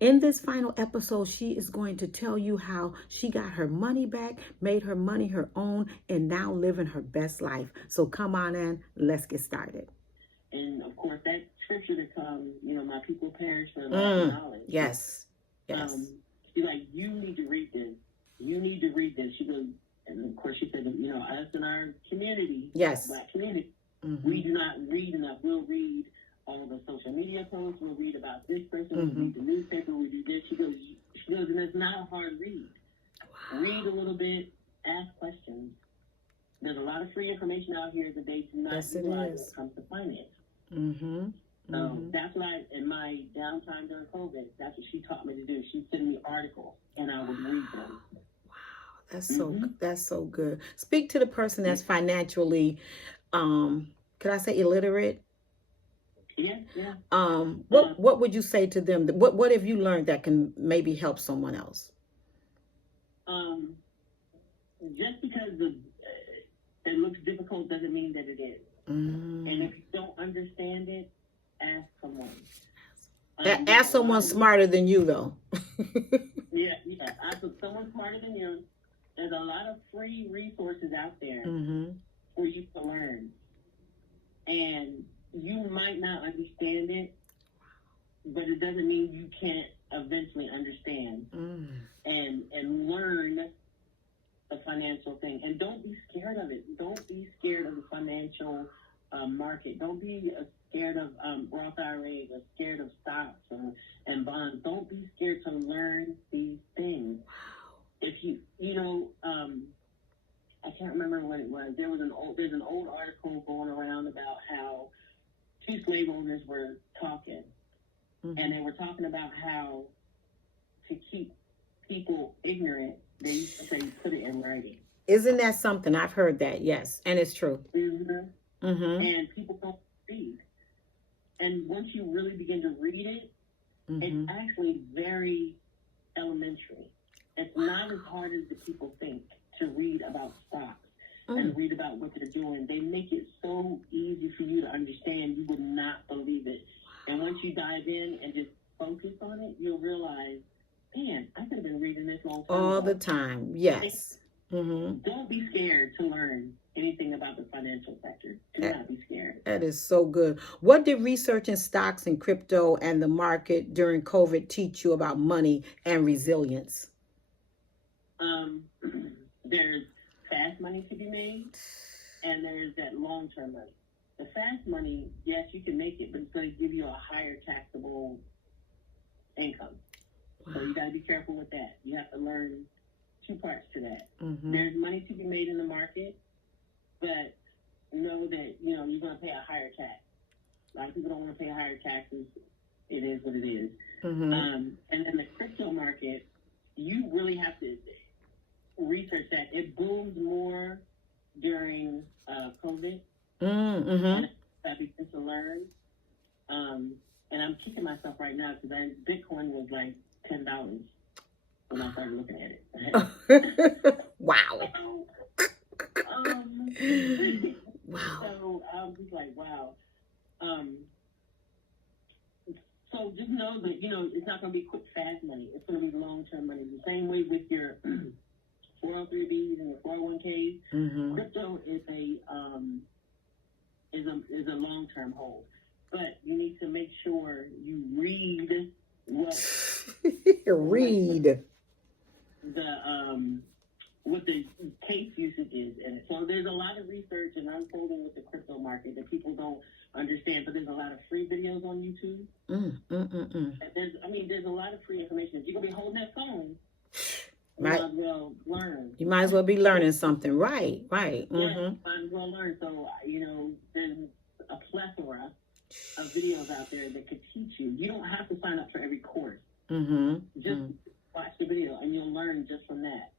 In this final episode, she is going to tell you how she got her money back, made her money her own, and now living her best life. So come on in, let's get started. And of course, that scripture to come, my people perish for lack of knowledge. Yes. She's like, you need to read this. You need to read this. She goes, and of course she said, us in our community, yes, Black community, we do not read enough. We'll read all the social media posts. We'll read about this person. We'll read the newspaper. We do this. She goes, and it's not a hard read. Wow. Read a little bit. Ask questions. There's a lot of free information out here that they do not utilize when it comes to finance. So that's what in my downtime during COVID, that's what she taught me to do. She'd send me articles, and I would read them. That's so good. Speak to the person that's financially, could I say illiterate? Yeah. What would you say to them? What have you learned that can maybe help someone else? Just because it looks difficult doesn't mean that it is. And if you don't understand it, ask someone. Ask someone smarter than you, though. Yeah. Ask someone smarter than you. There's a lot of free resources out there for you to learn. And you might not understand it, but it doesn't mean you can't eventually understand and learn the financial thing. And don't be scared of it. Don't be scared of the financial market. Don't be scared of Roth IRAs or scared of stocks and bonds. Don't be scared to learn these things. If I can't remember what it was. There's an old article going around about how two slave owners were talking, and they were talking about how to keep people ignorant, they used to say put it in writing. Isn't that something? I've heard that, yes, and it's true. And people don't read. And once you really begin to read it, it's actually very elementary. It's not as hard as the people think to read about stocks and read about what they're doing. They make it so easy for you to understand, you would not believe it. And once you dive in and just focus on it, you'll realize, man, I could have been reading this long time all ago. the time. Yes. Don't be scared to learn anything about the financial sector. Do not be scared. That is so good. What did research in stocks and crypto and the market during COVID teach you about money and resilience? There's fast money to be made, and there's that long-term money. The fast money, yes, you can make it, but it's going to give you a higher taxable income. So you got to be careful with that. You have to learn two parts to that. There's money to be made in the market, but know that, you're going to pay a higher tax. A lot of people don't want to pay higher taxes. It is what it is. And then the crypto market, you really have to research that. It boomed more during COVID. And I began to learn. And I'm kicking myself right now because Bitcoin was like $10 when I started looking at it. Wow. Wow. So I was just like, wow. So just know that, it's not going to be quick, fast money. It's going to be long-term money. The same way with your 403Bs and your 401Ks. Crypto is a long-term hold. But you need to make sure you read what what the case usage is in it. So there's a lot of research and unfolding with the crypto market that people don't understand, but there's a lot of free videos on YouTube. There's a lot of free information. If you're going to be holding that phone, you might as well learn. You might as well be learning something. Right. Yes, you might as well learn. So, there's a plethora of videos out there that could teach you. You don't have to sign up for every course. Just watch the video and you'll learn just from that.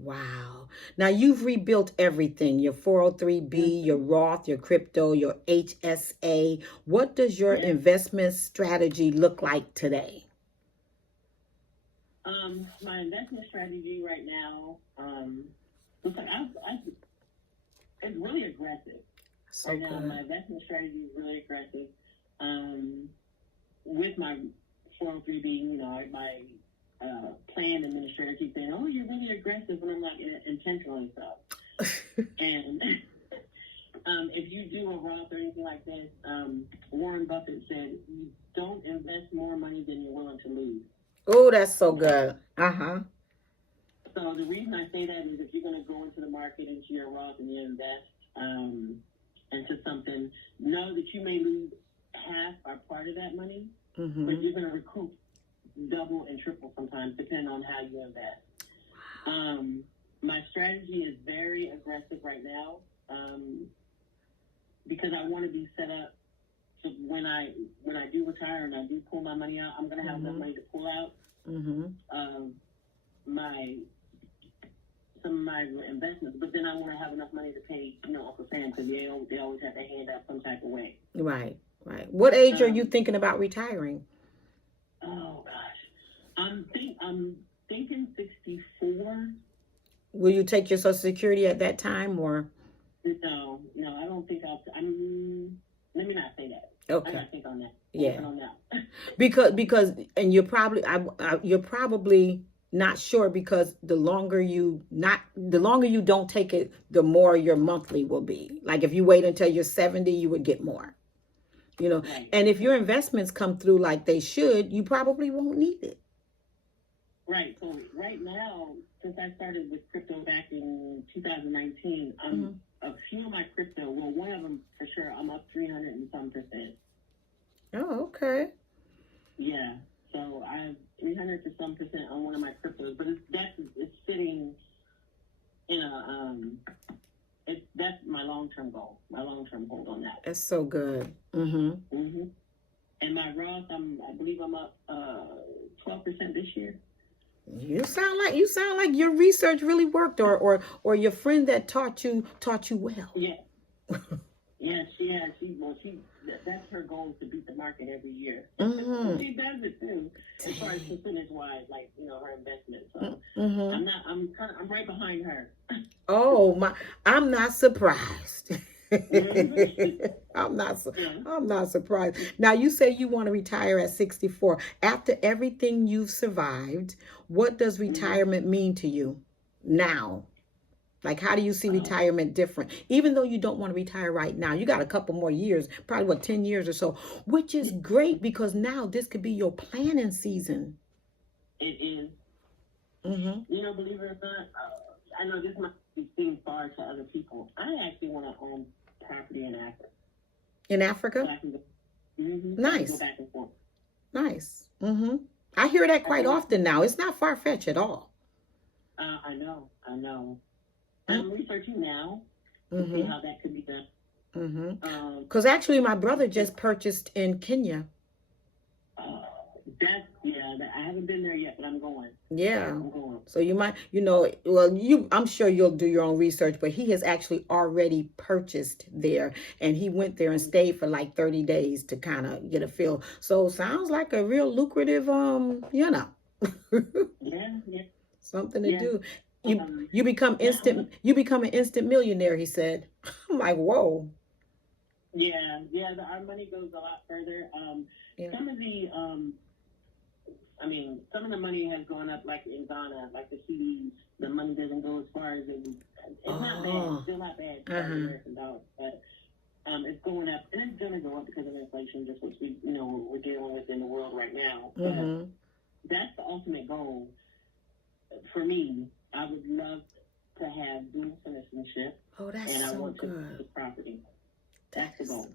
Wow. Now you've rebuilt everything, your 403B, your Roth, your crypto, your HSA. What does your investment strategy look like today? My investment strategy right now, looks like it's really aggressive. So now, my investment strategy is really aggressive. With my 403B, you know, my plan administrator keeps saying, "Oh, you're really aggressive," and I'm like, intentionally so. And if you do a Roth or anything like this, Warren Buffett said, "You don't invest more money than you're willing to lose." Oh, that's so good. So the reason I say that is if you're going to go into the market, into your Roth, and you invest into something, know that you may lose half or part of that money, but you're going to recoup double and triple sometimes, depending on how you invest. My strategy is very aggressive right now because I want to be set up so when I do retire and I do pull my money out, I'm going to have enough money to pull out some of my investments, but then I want to have enough money to pay, you know, Uncle Sam, because they always have their hand out some type of way. Right. What age are you thinking about retiring? Oh gosh, I'm thinking 64. Will you take your Social Security at that time, or? No, I don't think let me not say that. Okay. I gotta think on that. Yeah. On that. because and you're probably not sure, because the longer you don't take it, the more your monthly will be. Like if you wait until you're 70, you would get more. You know, right. And if your investments come through like they should, you probably won't need it. Right. So right now, since I started with crypto back in 2019, a few of my crypto, well, one of them for sure, I'm up 300 and some %. Oh, okay. Yeah. So I have 300 to some % on one of my cryptos, but it's sitting in that's my long-term goal, my long-term hold on that. That's so good. And my Roth, I believe I'm up 12% this year. You sound like your research really worked, or your friend that taught you well. Yeah. Yeah, she has. That's her goal, is to beat the market every year. She does it too, as far as percentage wise, like, you know, her investment. So I'm right behind her. Oh my! I'm not surprised. I'm not surprised. Now, you say you want to retire at 64. After everything you've survived, what does retirement mean to you now? Like, how do you see retirement different? Even though you don't want to retire right now, you got a couple more years, probably 10 years or so, which is great, because now this could be your planning season. It is. You know, believe it or not, I know this might seem far to other people. I actually want to own property in Africa. In Africa? So I can go, nice. go back and forth. Nice. I hear that quite often now. It's not far-fetched at all. I know. I'm researching now to see how that could be done. Because actually, my brother just purchased in Kenya. I haven't been there yet, but I'm going. Yeah. I'm going. So you might, I'm sure you'll do your own research, but he has actually already purchased there, and he went there and stayed for like 30 days to kind of get a feel. So sounds like a real lucrative, Yeah. Something to do. You become an instant millionaire, he said. I'm like, whoa. Yeah, our money goes a lot further. Some of the some of the money has gone up, like in Ghana, like the CDs. The money doesn't go as far as it's not bad. It's still not bad for American dollars, but it's going up, and it's going to go up because of inflation, just what we're dealing with in the world right now. But that's the ultimate goal for me. I would love to have dual citizenship. Oh, that's and I so want good. To the property. That's the goal.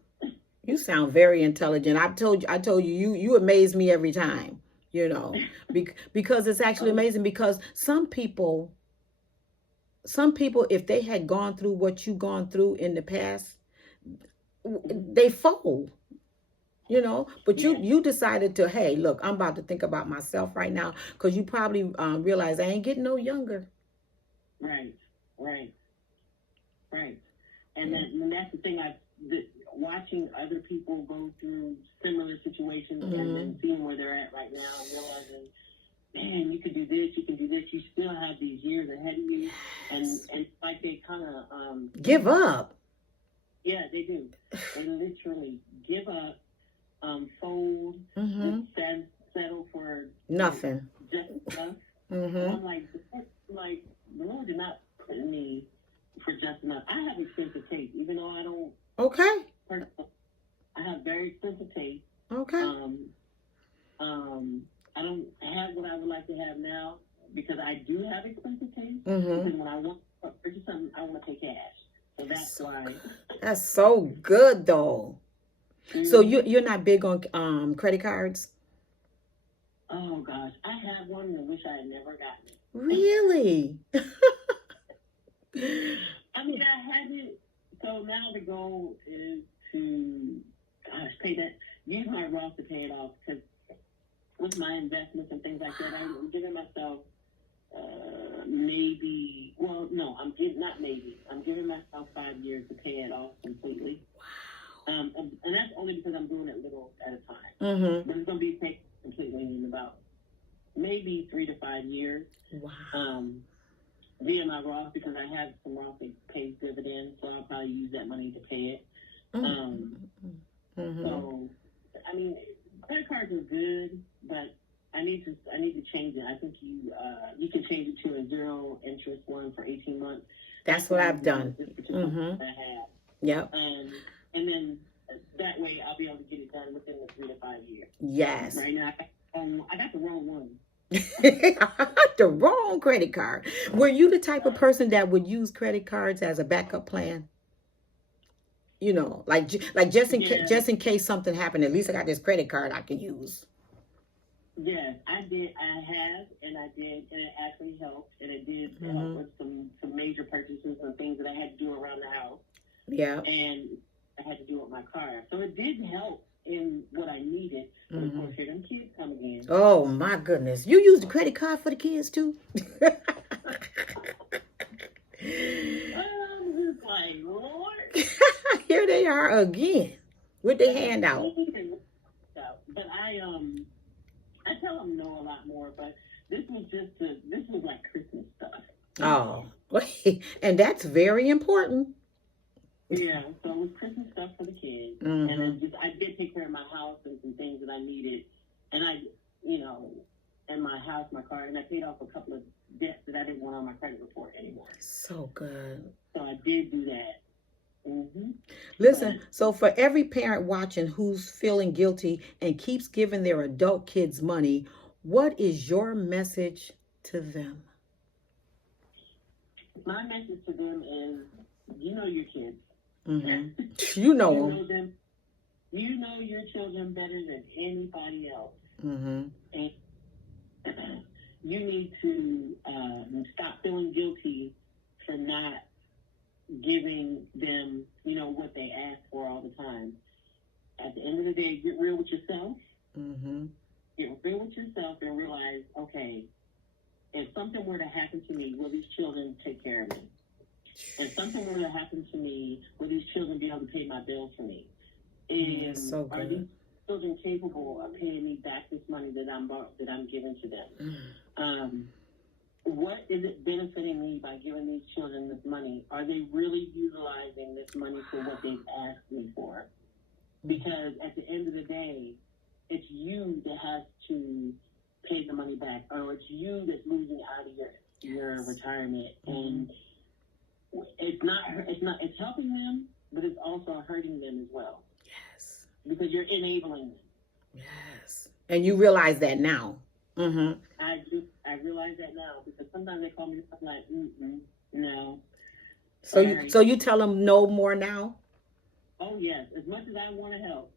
You sound very intelligent. I told you, you amaze me every time. Because it's actually amazing. Because some people, if they had gone through what you've gone through in the past, they fold. But you decided to, hey, look, I'm about to think about myself right now, because you probably realize I ain't getting no younger. Right. And that's the thing. Watching other people go through similar situations and then seeing where they're at right now and realizing, man, you can do this, you still have these years ahead of you. Yes. And like they kind of give up. Yeah, they do. They literally give up, fold, settle for Nothing. just enough. Mm-hmm. And I'm like, the Lord did not put me for just enough. I have expensive taste, even though I don't. Okay. I have very expensive taste. Okay. I don't have what I would like to have now because I do have expensive taste. Mm-hmm. Because when I want to purchase something, I want to pay cash. So that's why. That's so good, though. Mm-hmm. So you're not big on credit cards? Oh gosh, I have one and I wish I had never gotten it. Really? I mean, I had it. So now the goal is to, pay that. Use my Roth to pay it off because with my investments and things like that, I'm giving myself maybe. Well, no, I'm giving myself 5 years to pay it off completely. Wow. And that's only because I'm doing it little at a time. Mm-hmm. But it's going to be paid completely in about maybe 3 to 5 years. Wow. Via my Roth because I have some Roth that pays dividends, so I'll probably use that money to pay it. Mm-hmm. So, I mean, credit cards are good, but I need to change it. I think you can change it to a zero interest one for 18 months. That's what I've done. Mm-hmm. I have. Yep. And then that way I'll be able to get it done within the 3 to 5 years. Yes. Right now, I got the wrong one. The wrong credit card. Were you the type of person that would use credit cards as a backup plan? You know, like just in case something happened, at least I got this credit card I can use. Yes, I did. I have, and I did, and it actually helped, and it did help with some major purchases and things that I had to do around the house. Yeah. And I had to do with my car, so it did help in what I needed. But of course, here them kids come again. Oh my goodness! You use the credit card for the kids too? It's like, Lord. Here they are again with their hand out. But I tell them no a lot more. But this was like Christmas stuff. Oh, and that's very important. Yeah, so it was Christmas stuff for the kids, and then I did take care of my house and some things that I needed, and and my house, my car, and I paid off a couple of debts that I didn't want on my credit report anymore. So good. So I did do that. Mm-hmm. Listen, so for every parent watching who's feeling guilty and keeps giving their adult kids money, what is your message to them? My message to them is, you know your kids. Mm-hmm. You know them. You know your children better than anybody else. Mm-hmm. And you need to stop feeling guilty for not giving them, what they ask for all the time. At the end of the day, get real with yourself. Mm-hmm. Get real with yourself and realize, okay, if something were to happen to me, will these children take care of me? If something were to happen to me, will these children be able to pay my bills for me? And so good. Are these children capable of paying me back this money that I'm giving to them? What is it benefiting me by giving these children this money? Are they really utilizing this money for what they've asked me for? Because at the end of the day, it's you that has to pay the money back, or it's you that's losing out of your retirement. And it's helping them, but it's also hurting them as well. Yes. Because you're enabling them. Yes. And you realize that now. Mm-hmm. I realize that now because sometimes they call me, I'm like, no. So you tell them no more now? Oh yes, as much as I want to help.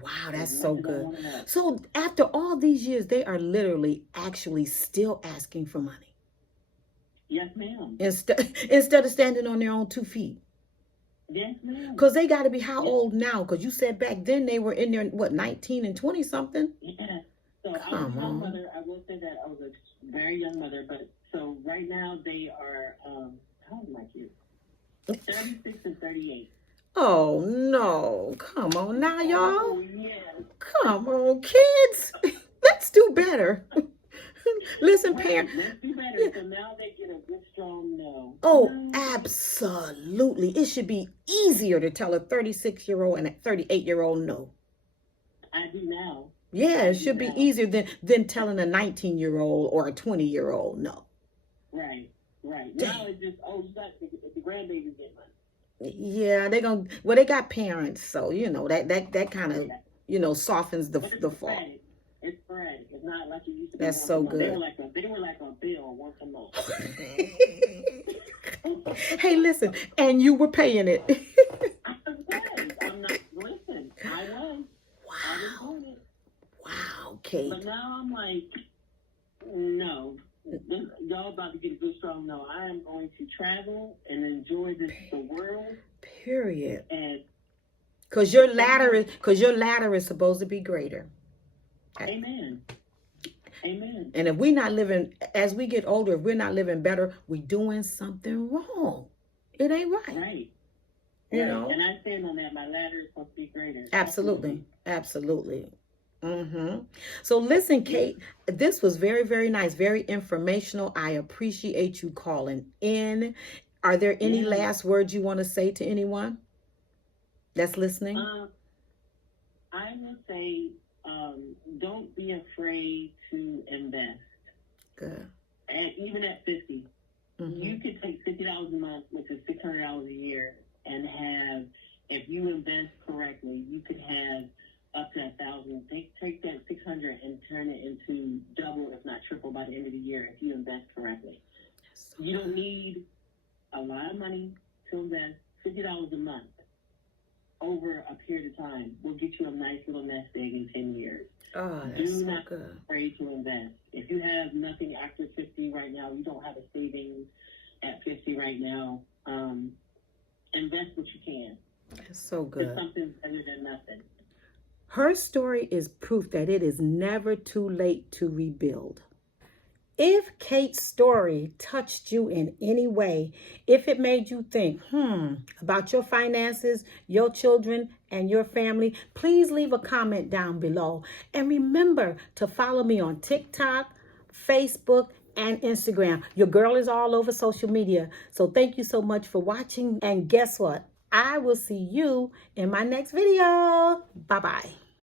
Wow, that's so good. So after all these years, they are literally actually still asking for money. Yes, ma'am. Instead of standing on their own 2 feet. Yes, ma'am. Because they got to be how old now? Because you said back then they were in their, 19 and 20 something? Yeah. So I was a young mother. I will say that I was a very young mother. But so right now they are, how old are my kids? 36 and 38. Oh, no. Come on now, y'all. Oh, yes. Come on, kids. Let's do better. Listen, parents. Let's do better. Yeah. So now they get a good, strong no. Oh, absolutely. It should be easier to tell a 36-year-old and a 38-year-old no. I do now. Yeah, it should be easier than telling a 19-year-old or a 20-year-old no. Right. Now it's just, oh, you got the grandbabies get money. Yeah, they got parents, so that kind of softens the fall. It's spread. It's not like it used to be. That's so good. They were like a bill once a month. Hey, listen, and you were paying it. I was. I'm not. Listen, I was. Wow. I was doing it. Wow, Kate. But now I'm like, no. Y'all about to get a good strong no. I am going to travel and enjoy the world. Period. And because your ladder is supposed to be greater. Amen. And if we're not living, as we get older, if we're not living better, we're doing something wrong. It ain't right. Right. You know? And I stand on that. My ladder is supposed to be greater. Absolutely. So listen, Kate, this was very, very nice, very informational. I appreciate you calling in. Are there any last words you want to say to anyone that's listening? I will say, don't be afraid to invest. Good. And even at 50, you could take $50 a month, which is $600 a year, and have, if you invest correctly, you could have up to $1,000. Take that $600 and turn it into double, if not triple, by the end of the year if you invest correctly. You don't need a lot of money to invest. $50 a month over a period of time will get you a nice little nest egg in 10 years. Oh, that's Do not so good. be afraid to invest. If you have nothing after 50 right now, you don't have a savings at 50 right now, invest what you can. That's so good. It's something better than nothing. Her story is proof that it is never too late to rebuild. If Kate's story touched you in any way, if it made you think, about your finances, your children, and your family, please leave a comment down below. And remember to follow me on TikTok, Facebook, and Instagram. Your girl is all over social media. So thank you so much for watching. And guess what? I will see you in my next video. Bye-bye.